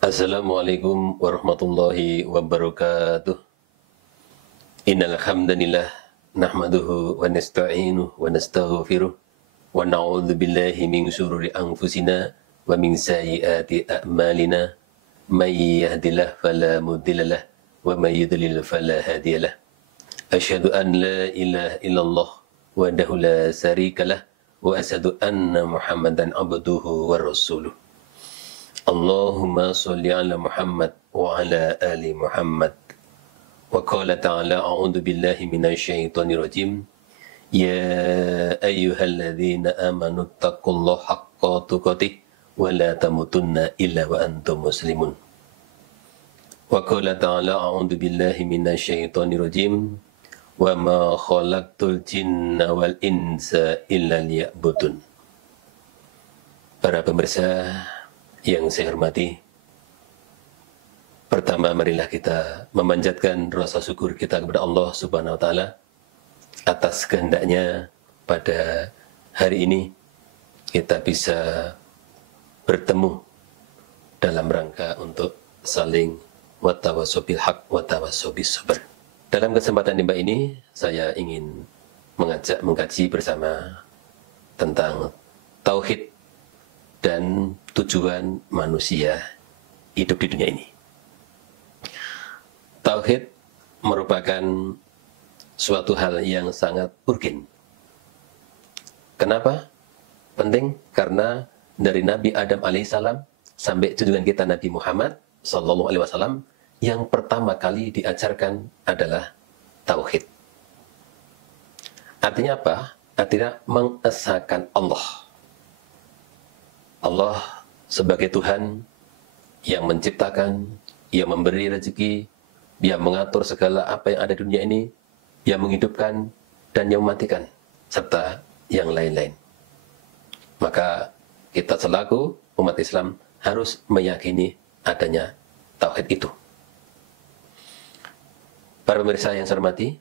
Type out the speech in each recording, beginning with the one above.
Assalamualaikum warahmatullahi wabarakatuh. Innal hamdalillah nahmaduhu wa nasta'inuhu wa nastaghfiruh wa na'udzu billahi min shururi anfusina wa min sayyiati a'malina. May yahdihillahu fala mudhillalah wa may yudlil fala hadiyalah. Asyhadu an la ilaha illallah wahdahu la syarikalah wa asyhadu anna Muhammadan abduhu wa rasuluh. Allahumma sholli ala Muhammad wa ala ali Muhammad. Wa qala ta'ala a'udzu billahi minasy syaithanir rajim. Ya ayyuhalladzina amanu taqullaha haqqa tuqatih wa la tamutunna illa wa antum muslimun. Wa qala ta'ala a'udzu billahi minasy syaithanir rajim. Wa ma khalaqtul jinna wal insa illa liya'budun. Para pemirsa yang saya hormati, pertama marilah kita memanjatkan rasa syukur kita kepada Allah Subhanahu wa Ta'ala atas kehendaknya pada hari ini kita bisa bertemu dalam rangka untuk saling watawassaw bil haq watawassaw bis sabr. Dalam kesempatan ini saya ingin mengajak mengkaji bersama tentang tauhid dan tujuan manusia hidup di dunia ini. Tauhid merupakan suatu hal yang sangat urgen. Kenapa? Penting karena dari Nabi Adam alaihissalam sampai junjungan kita Nabi Muhammad sallallahu alaihi wasallam yang pertama kali diajarkan adalah tauhid. Artinya apa? Artinya mengesahkan Allah. Allah sebagai Tuhan yang menciptakan, yang memberi rezeki, yang mengatur segala apa yang ada di dunia ini, yang menghidupkan dan yang mematikan, serta yang lain-lain. Maka kita selaku umat Islam harus meyakini adanya tauhid itu. Para pemirsa yang saya hormati,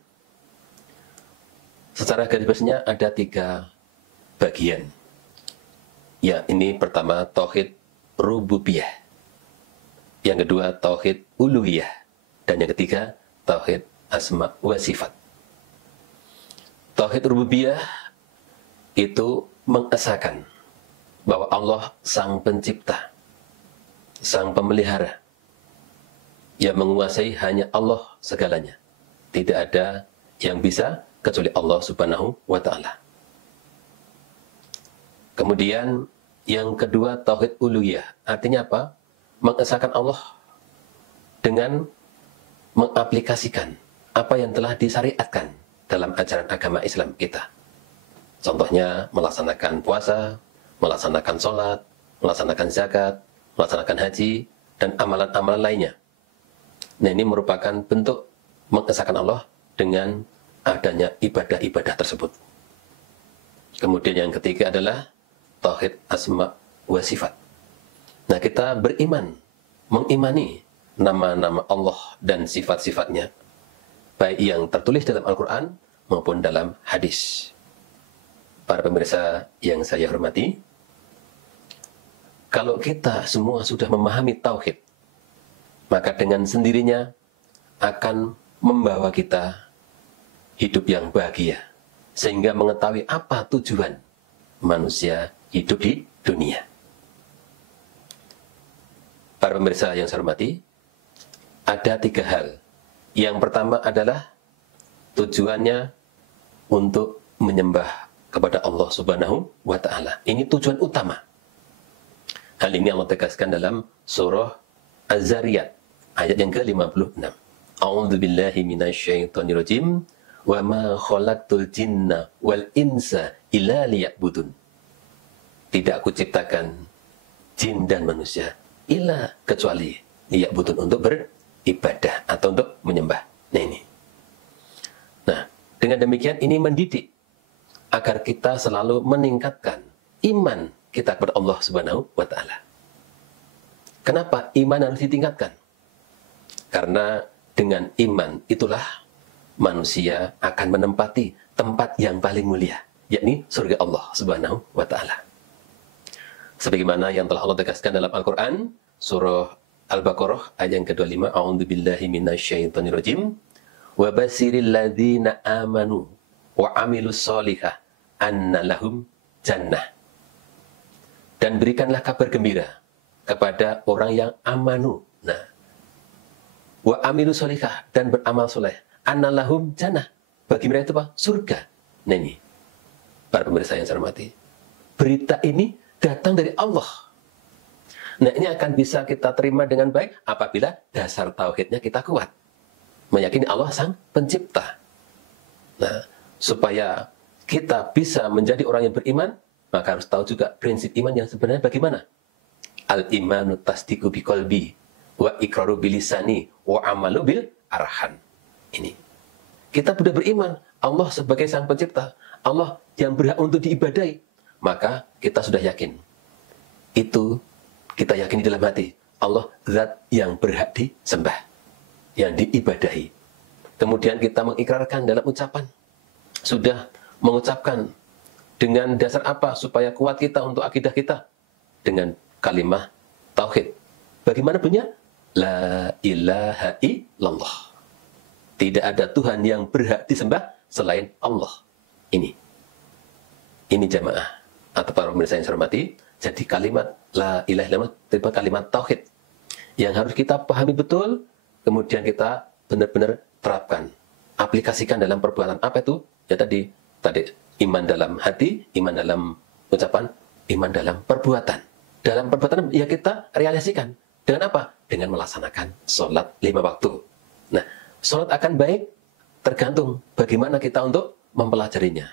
secara garis besarnya ada 3 bagian. Ya, ini pertama tauhid rububiyah, yang kedua tauhid uluhiyah, dan yang ketiga tauhid asma wa sifat. Tauhid rububiyah itu mengesahkan bahwa Allah sang pencipta, sang pemelihara, yang menguasai hanya Allah segalanya. Tidak ada yang bisa kecuali Allah Subhanahu wa Ta'ala. Kemudian yang kedua tauhid uluhiyah, artinya apa? Mengesahkan Allah dengan mengaplikasikan apa yang telah disyariatkan dalam ajaran agama Islam kita. Contohnya melaksanakan puasa, melaksanakan sholat, melaksanakan zakat, melaksanakan haji, dan amalan-amalan lainnya. Nah, ini merupakan bentuk mengesahkan Allah dengan adanya ibadah-ibadah tersebut. Kemudian yang ketiga adalah tauhid asma wa sifat. Nah, kita beriman, mengimani nama-nama Allah dan sifat-sifatnya, baik yang tertulis dalam Al-Quran maupun dalam hadis. Para pemirsa yang saya hormati, kalau kita semua sudah memahami tauhid, maka dengan sendirinya akan membawa kita hidup yang bahagia, sehingga mengetahui apa tujuan manusia hidup di dunia. Para pemirsa yang saya hormati, ada 3 hal. Yang pertama adalah tujuannya untuk menyembah kepada Allah Subhanahu wa Ta'ala. Ini tujuan utama. Hal ini Allah tegaskan dalam surah Az-Zariyat ayat yang ke-56. A'udzu billahi minasyaitonir rajim. Wa ma khalaqtul jinna wal insa illa liya'budun. Tidak aku ciptakan jin dan manusia illa kecuali liya'budun, untuk beribadah atau untuk menyembah. Nah ini. Nah, Dengan demikian ini mendidik agar kita selalu meningkatkan iman kita kepada Allah Subhanahu wa taala. Kenapa iman harus ditingkatkan? Karena dengan iman itulah manusia akan menempati tempat yang paling mulia, yakni surga Allah Subhanahu wa taala. Sebagaimana yang telah Allah tegaskan dalam Al-Qur'an, surah Al-Baqarah ayat yang ke-25, A'udzubillahi minasyaitonirrajim. Wa basiril ladzina amanu wa amilus sholihah anna lahum jannah. Dan berikanlah kabar gembira kepada orang yang amanu. Nah, wa amilus sholihah, dan beramal soleh. Anna lahum jannah. Bagi mereka itu apa? Surga. Nah ini, para pemirsa yang saya hormati, berita ini datang dari Allah. Nah ini akan bisa kita terima dengan baik apabila dasar tauhidnya kita kuat. Meyakini Allah sang pencipta. Nah, supaya kita bisa menjadi orang yang beriman, maka harus tahu juga prinsip iman yang sebenarnya bagaimana. Al-imanu tasdiqu biqalbi wa iqraru bilisani wa amalu bil arhan. Ini. Kita sudah beriman, Allah sebagai sang pencipta, Allah yang berhak untuk diibadahi, maka kita sudah yakin. Itu kita yakini dalam hati, Allah zat yang berhak disembah, yang diibadahi. Kemudian kita mengikrarkan dalam ucapan. Sudah mengucapkan dengan dasar apa supaya kuat kita untuk akidah kita? Dengan kalimah tauhid. Bagaimana punya? La ilaha illallah. Tidak ada Tuhan yang berhak disembah selain Allah. Ini jamaah atau para pemirsa yang saya hormati. Jadi kalimat la ilaha illallah itu kalimat tauhid yang harus kita pahami betul. Kemudian kita benar-benar terapkan, aplikasikan dalam perbuatan. Apa itu? Ya tadi iman dalam hati, iman dalam ucapan, iman dalam perbuatan. Dalam perbuatan ya kita realisasikan. Dengan apa? Dengan melaksanakan sholat 5 waktu. Nah, sholat akan baik tergantung bagaimana kita untuk mempelajarinya.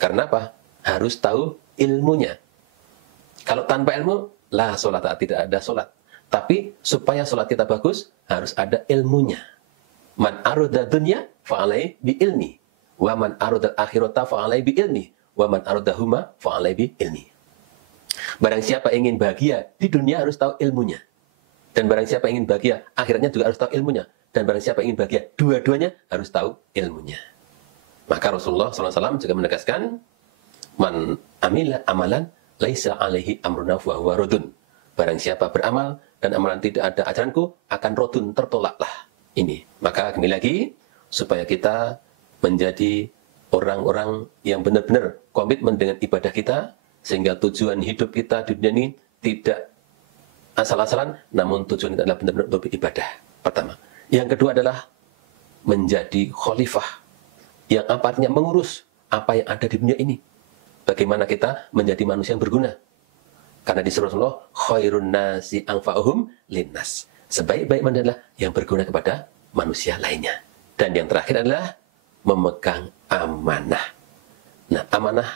Karena apa? Harus tahu ilmunya. Kalau tanpa ilmu, la sholat, tidak ada sholat. Tapi supaya sholat kita bagus, harus ada ilmunya. Man aroda dunya fa'alai bi ilmi. Wa man aroda akhirata fa'alai bi ilmi. Wa man aroda huma fa'alai bi ilmi. Barang siapa ingin bahagia di dunia harus tahu ilmunya. Dan barang siapa ingin bahagia, akhiratnya juga harus tahu ilmunya. Dan barang siapa ingin bahagia, dua-duanya harus tahu ilmunya. Maka Rasulullah SAW juga menegaskan, Man amila amalan laisa alaihi amruna fa huwa radun. Barang siapa beramal dan amalan tidak ada ajaranku, akan rodun, tertolaklah. Ini. Maka kembali lagi, supaya kita menjadi orang-orang yang benar-benar komitmen dengan ibadah kita, sehingga tujuan hidup kita di dunia ini tidak asal-asalan, namun tujuan kita adalah benar-benar untuk beribadah. Pertama. Yang kedua adalah menjadi khalifah, yang artinya mengurus apa yang ada di dunia ini. Bagaimana kita menjadi manusia yang berguna. Karena disuruh Rasulullah, khairun nasi anfa'uhum linnas. Sebaik-baik manusia adalah yang berguna kepada manusia lainnya. Dan yang terakhir adalah memegang amanah. Nah, amanah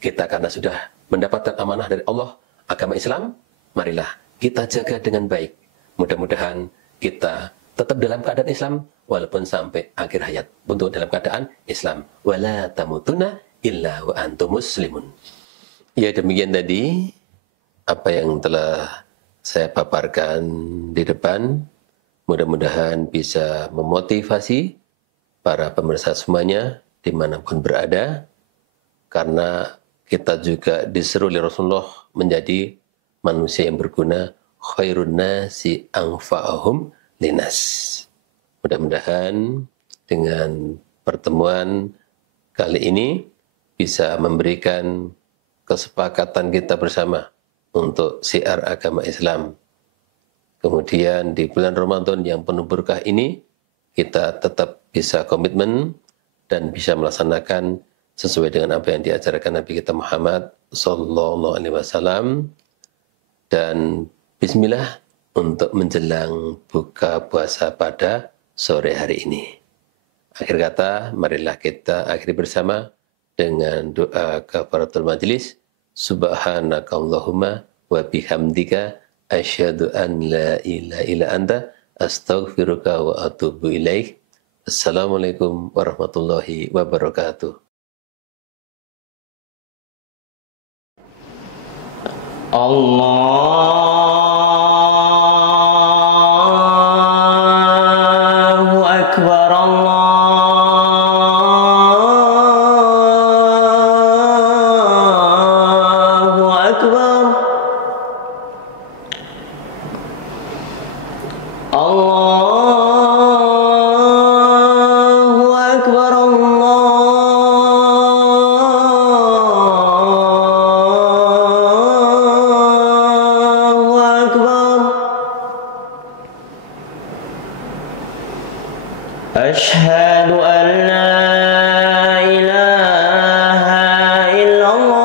kita karena sudah mendapatkan amanah dari Allah, agama Islam, marilah kita jaga dengan baik. Mudah-mudahan kita tetap dalam keadaan Islam, walaupun sampai akhir hayat. Untuk dalam keadaan Islam. Wala tamutunna illa wa antum muslimun. Ya, demikian tadi apa yang telah saya paparkan di depan, mudah-mudahan bisa memotivasi para pemirsa semuanya dimanapun berada, karena kita juga disuruh oleh Rasulullah menjadi manusia yang berguna, khairun nasi anfa'ahum linas. Mudah-mudahan dengan pertemuan kali ini bisa memberikan kesepakatan kita bersama untuk syiar agama Islam. Kemudian di bulan Ramadan yang penuh berkah ini, kita tetap bisa komitmen dan bisa melaksanakan sesuai dengan apa yang diajarkan Nabi kita Muhammad Sallallahu Alaihi Wasallam. Dan bismillah untuk menjelang buka puasa pada sore hari ini. Akhir kata, marilah kita akhiri bersama dengan doa kafaratul majlis. Subhanakallahumma wa bihamdika asyhadu an la ilaha illa anta astaghfiruka wa atubu ilaik. Assalamualaikum warahmatullahi wabarakatuh. Allahu Akbar, Allahu Akbar, Allahu Akbar, Allahu Akbar. Asyhadu an la ilaha illallah.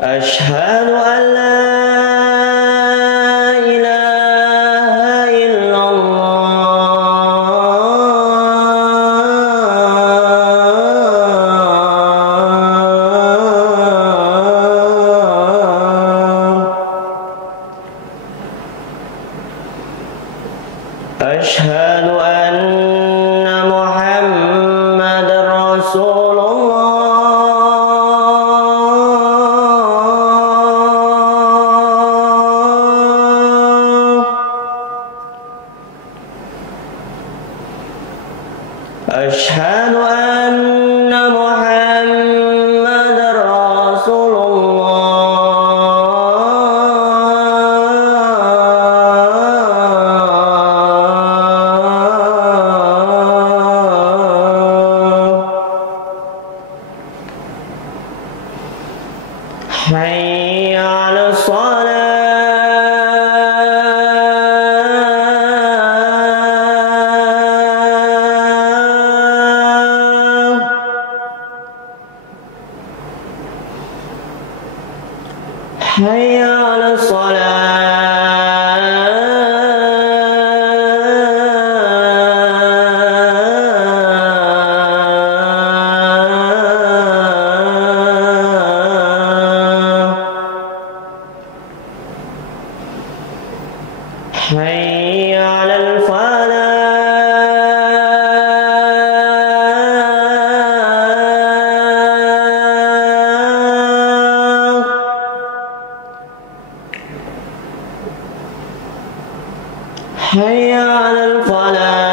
Asyhadu an la ilaha illallah. Asyhadu anna Muhammadar Rasulullah. Asyhadu anna Muhammadar Rasulullah. Hayya 'alas shalah. Hayya 'alas shalah. Hayya 'alal falah. Hayya 'alal falah.